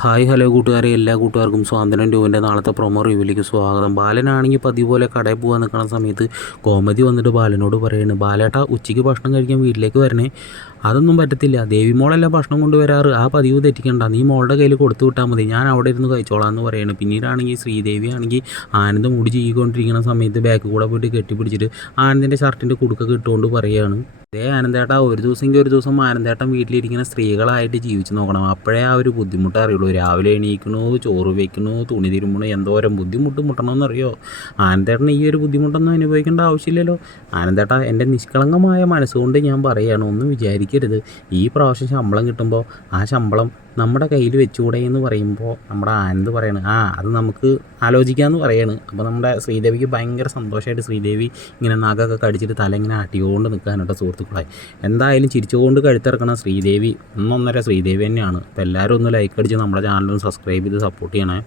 Hi hello കൂട്ടുകാരെ, എല്ലാ കൂട്ടുകാർക്കും സ്വാതന്ത്ര്യം ട്യൂവിൻ്റെ നാളത്തെ പ്രൊമോ റിവ്യൂവിലേക്ക് സ്വാഗതം. ബാലനാണെങ്കിൽ പതിവ് പോലെ കടയിൽ പോകാൻ നിൽക്കുന്ന സമയത്ത് കോമതി വന്നിട്ട് ബാലനോട് പറയുന്നു, ബാലേട്ടാ ഉച്ചയ്ക്ക് ഭക്ഷണം കഴിക്കാൻ വീട്ടിലേക്ക് വരണേ. അതൊന്നും പറ്റത്തില്ല, ദേവി മോളെല്ലാം ഭക്ഷണം കൊണ്ടുവരാറ്, ആ പതിവ് തെറ്റിക്കണ്ട, നീ മോളുടെ കയ്യിൽ കൊടുത്തു വിട്ടാൽ മതി, ഞാൻ അവിടെ ഇരുന്ന് കഴിച്ചോളാം എന്ന് പറയുന്നു. പിന്നീടാണെങ്കിൽ ശ്രീദേവി ആണെങ്കിൽ ആനന്ദ് മുടി ചെയ്യിക്കൊണ്ടിരിക്കുന്ന സമയത്ത് ബാക്ക് കൂടെ പോയിട്ട് കെട്ടിപ്പിടിച്ചിട്ട് ആനന്ദിൻ്റെ ഷർട്ടിൻ്റെ കുടുക്കൊക്കെ ഇട്ടുകൊണ്ട് പറയുകയാണ്, ആനന്ദേട്ട ഒരു ദിവസമെങ്കിൽ ഒരു ദിവസം ആനന്ദേട്ടൻ വീട്ടിലിരിക്കുന്ന സ്ത്രീകളായിട്ട് ജീവിച്ച് നോക്കണം, അപ്പോഴേ ആ ഒരു ബുദ്ധിമുട്ട് അറിയുള്ളൂ. രാവിലെ എണീക്കണു, ചോറ് വയ്ക്കണു, തുണി തിരുമ്പണു, എന്തോരം ബുദ്ധിമുട്ട് മുട്ടണമെന്നറിയോ. ആനന്ദേട്ടൻ ഈ ഒരു ബുദ്ധിമുട്ടൊന്നും അനുഭവിക്കേണ്ട ആവശ്യമില്ലല്ലോ. ആനന്ദേട്ട, എൻ്റെ നിഷ്കളങ്കമായ മനസ്സുകൊണ്ട് ഞാൻ പറയുകയാണ്, ഒന്നും വിചാരിക്കരുത്. ഈ പ്രാവശ്യം ശമ്പളം കിട്ടുമ്പോൾ ആ ശമ്പളം നമ്മുടെ കയ്യിൽ വെച്ചുകൂടെ എന്ന് പറയുമ്പോൾ നമ്മുടെ ആനന്ദ് പറയാണ്, അത് നമുക്ക് ആലോചിക്കാമെന്ന് പറയാണ്. അപ്പോൾ നമ്മുടെ ശ്രീദേവിക്ക് ഭയങ്കര സന്തോഷമായിട്ട് ശ്രീദേവി ഇങ്ങനെ നഖമൊക്കെ കടിച്ചിട്ട് തല ഇങ്ങനെ ആട്ടിക്കൊണ്ട് നിൽക്കാനായിട്ട് സുഹൃത്തുക്കളെ. എന്തായാലും ചിരിച്ചുകൊണ്ട് കഴുത്തിറക്കണ ശ്രീദേവി ഒന്നൊന്നര ശ്രീദേവി തന്നെയാണ്. അപ്പോൾ എല്ലാവരും ഒന്ന് ലൈക്ക് അടിച്ച് നമ്മുടെ ചാനലൊന്ന് സബ്സ്ക്രൈബ് ചെയ്ത് സപ്പോർട്ട് ചെയ്യണേ.